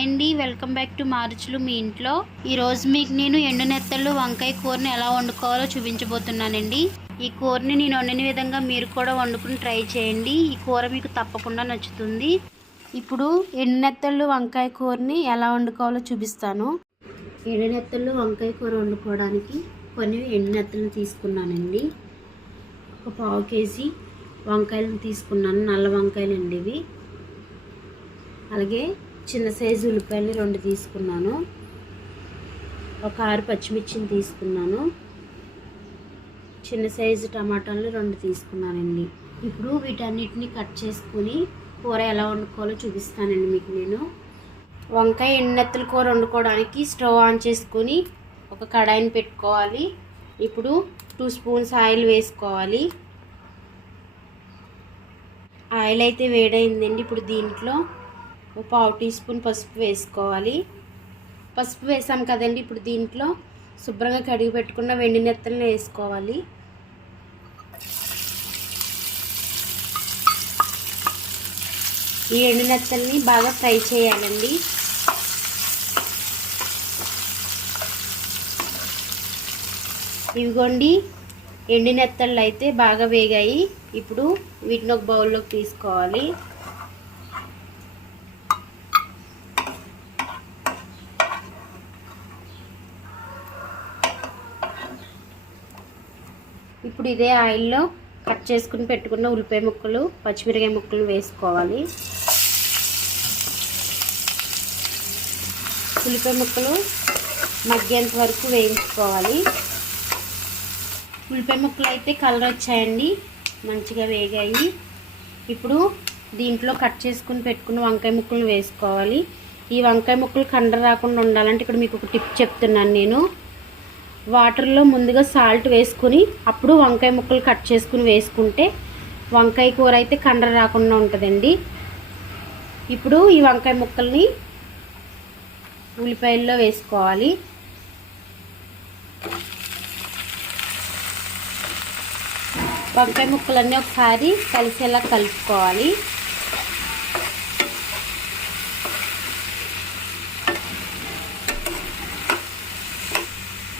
Hi అండి. Welcome back to మారుచులు మీ ఇంట్లో. ఈరోజు మీకు నేను ఎండు నెత్తళ్ళు వంకాయ కూరని ఎలా వండుకోవాలో చూపించబోతున్నానండి. ఈ కూరని నేను వండిన విధంగా మీరు కూడా వండుకుని ట్రై చేయండి. ఈ కూర మీకు తప్పకుండా నచ్చుతుంది. ఇప్పుడు ఎండు నెత్తళ్ళు వంకాయ కూరని ఎలా వండుకోవాలో చూపిస్తాను. ఎండు నెత్తళ్ళు వంకాయ కూర వండుకోవడానికి కొన్ని ఎండు నెత్తలు తీసుకున్నానండి. ఒక పావు కేజీ వంకాయలను తీసుకున్నాను. నల్ల వంకాయలు అండి ఇవి. అలాగే చిన్న సైజు ఉల్లిపాయలు రెండు తీసుకున్నాను. ఒక ఆరు పచ్చిమిర్చిని తీసుకున్నాను. చిన్న సైజు టమాటాలు రెండు తీసుకున్నానండి. ఇప్పుడు వీటన్నిటిని కట్ చేసుకుని కూర ఎలా వండుకోవాలో చూపిస్తానండి మీకు నేను. వంకాయ ఎండెత్తల కూర వండుకోవడానికి స్టవ్ ఆన్ చేసుకొని ఒక కడాయిని పెట్టుకోవాలి. ఇప్పుడు టూ స్పూన్స్ ఆయిల్ వేసుకోవాలి. ఆయిల్ అయితే వేడైందండి. ఇప్పుడు దీంట్లో పావు టీ స్పూన్ పసుపు వేసుకోవాలి. పసుపు వేసాం కదండి ఇప్పుడు దీంట్లో. శుభ్రంగా కడిగి పెట్టుకున్న వెండి నెత్తలను వేసుకోవాలి. ఈ ఎండు నెత్తల్ని బాగా ఫ్రై చేయాలండి. ఇవిగోండి ఎండి నెత్తళ్ళు అయితే బాగా వేగాయి. ఇప్పుడు వీటిని ఒక బౌల్లోకి తీసుకోవాలి. ఇప్పుడు ఇదే ఆయిల్లో కట్ చేసుకుని పెట్టుకున్న ఉల్లిపాయ ముక్కలు పచ్చిమిరకాయ ముక్కలు వేసుకోవాలి. ఉల్లిపాయ ముక్కలు మగ్గేంత వరకు వేయించుకోవాలి. ఉల్లిపాయ ముక్కలు అయితే కలర్ వచ్చాయండి మంచిగా వేగాయి. ఇప్పుడు దీంట్లో కట్ చేసుకుని పెట్టుకున్న వంకాయ ముక్కలు వేసుకోవాలి. ఈ వంకాయ ముక్కలు కండ రాకుండా ఉండాలంటే ఇక్కడ మీకు ఒక టిప్ చెప్తున్నాను నేను. వాటర్లో ముందుగా సాల్ట్ వేసుకుని అప్పుడు వంకాయ ముక్కలు కట్ చేసుకుని వేసుకుంటే వంకాయ కూర అయితే కండర రాకుండా ఉంటుందండి. ఇప్పుడు ఈ వంకాయ ముక్కల్ని ఉల్లిపాయల్లో వేసుకోవాలి. వంకాయ ముక్కలన్నీ ఒకసారి కలిసేలా కలుపుకోవాలి.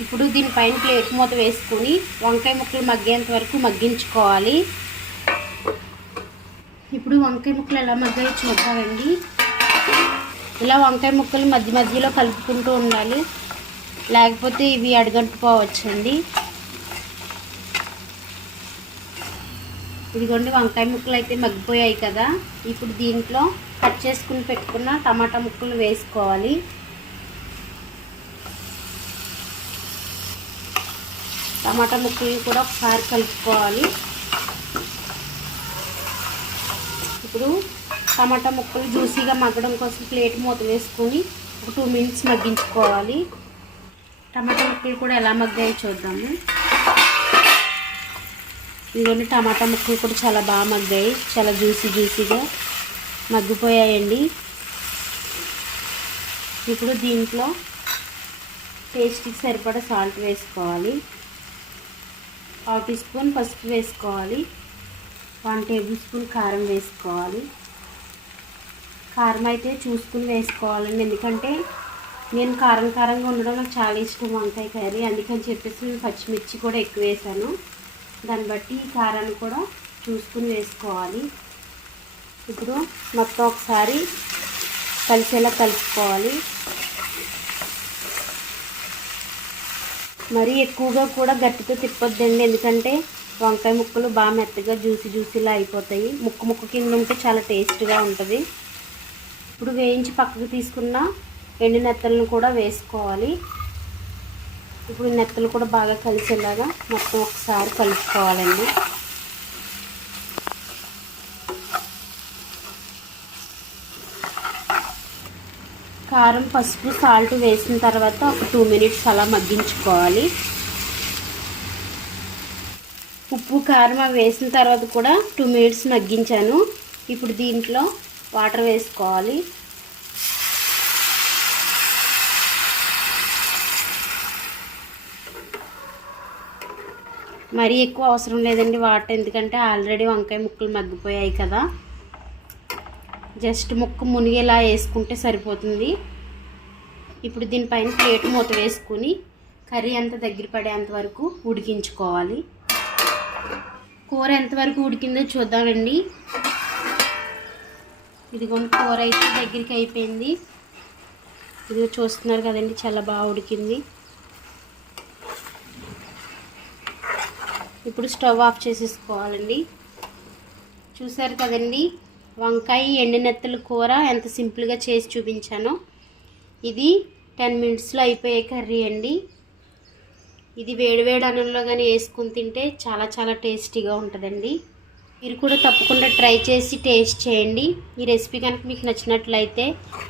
ఇప్పుడు దీనిపైన ప్లేట్ మూత వేసుకొని వంకాయ ముక్కలు మగ్గేంత వరకు మగ్గించుకోవాలి. ఇప్పుడు వంకాయ ముక్కలు ఎలా మగ్గాయో చూద్దామండి. ఇలా వంకాయ ముక్కలు మధ్య మధ్యలో కలుపుకుంటూ ఉండాలి. లేకపోతే ఇవి అడగంటుకోవచ్చండి. ఇదిగోండి వంకాయ ముక్కలు అయితే మగ్గిపోయాయి కదా. ఇప్పుడు దీంట్లో కట్ చేసుకుని పెట్టుకున్న టమాటా ముక్కలు వేసుకోవాలి. టమాటా ముక్కలు కూడా ఒకసారి కలుపుకోవాలి. ఇప్పుడు టమాటా ముక్కలు జ్యూసీగా మగ్గడం కోసం ప్లేట్ మూత వేసుకొని ఒక టూ మినిట్స్ మగ్గించుకోవాలి. టమాటా ముక్కలు కూడా ఎలా మగ్గాయో చూద్దాము. ఇదిగోండి టమాటా ముక్కలు కూడా చాలా బాగా మగ్గాయి. చాలా జ్యూసీ జ్యూసీగా మగ్గిపోయాయండి. ఇప్పుడు దీంట్లో టేస్ట్కి సరిపడా సాల్ట్ వేసుకోవాలి. పావు టీ స్పూన్ పసుపు వేసుకోవాలి. వన్ టేబుల్ స్పూన్ కారం వేసుకోవాలి. కారం అయితే చూసుకుని వేసుకోవాలండి. ఎందుకంటే నేను కారం కారంగా ఉండడం నాకు చాలా ఇష్టం వంకాయ కర్రీ. అందుకని చెప్పేసి నేను పచ్చిమిర్చి కూడా ఎక్కువ వేసాను. దాన్ని బట్టి ఈ కారాన్ని కూడా చూసుకుని వేసుకోవాలి. ఇప్పుడు మొత్తం ఒకసారి కలిసేలా కలుపుకోవాలి. మరీ ఎక్కువగా కూడా గట్టితో తిప్పొద్దండి. ఎందుకంటే వంకాయ ముక్కలు బాగా మెత్తగా జ్యూసీ జ్యూసీలా అయిపోతాయి. ముక్కు ముక్కు కింద ఉంటే చాలా టేస్ట్గా ఉంటుంది. ఇప్పుడు వేయించి పక్కకు తీసుకున్న ఎండు నెత్తలను కూడా వేసుకోవాలి. ఇప్పుడు నెత్తలు కూడా బాగా కలిసేలాగా మొత్తం ఒకసారి కలుపుకోవాలండి. కారం పసుపు సాల్ట్ వేసిన తర్వాత ఒక టూ మినిట్స్ అలా మగ్గించుకోవాలి. ఉప్పు కారం అవి వేసిన తర్వాత కూడా టూ మినిట్స్ మగ్గించాను. ఇప్పుడు దీంట్లో వాటర్ వేసుకోవాలి. మరీ ఎక్కువ అవసరం లేదండి వాటర్ ఎందుకంటే ఆల్రెడీ వంకాయ ముక్కలు మగ్గిపోయాయి కదా. జస్ట్ ముక్క మునిగేలా వేసుకుంటే సరిపోతుంది. ఇప్పుడు దీనిపైన ప్లేట్ మూత వేసుకుని కర్రీ అంత దగ్గర పడేంత వరకు ఉడికించుకోవాలి. కూర ఎంతవరకు ఉడికిందో చూద్దామండి. ఇదిగోండి కూర అయితే దగ్గరికి అయిపోయింది. ఇది చూస్తున్నారు కదండి చాలా బాగా ఉడికింది. ఇప్పుడు స్టవ్ ఆఫ్ చేసేసుకోవాలండి. చూసారు కదండి వంకాయ ఎండినెత్తల కూర ఎంత సింపుల్గా చేసి చూపించానో. ఇది టెన్ మినిట్స్లో అయిపోయే కర్రీ అండి. ఇది వేడివేడి అన్నంలో కానీ వేసుకుని తింటే చాలా చాలా టేస్టీగా ఉంటుందండి. మీరు కూడా తప్పకుండా ట్రై చేసి టేస్ట్ చేయండి. ఈ రెసిపీ కనుక మీకు నచ్చినట్లయితే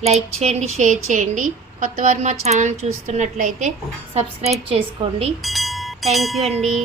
లైక్ చేయండి షేర్ చేయండి. కొత్త వారు మా ఛానల్ చూస్తున్నట్లయితే సబ్స్క్రైబ్ చేసుకోండి. థ్యాంక్ యూ అండి.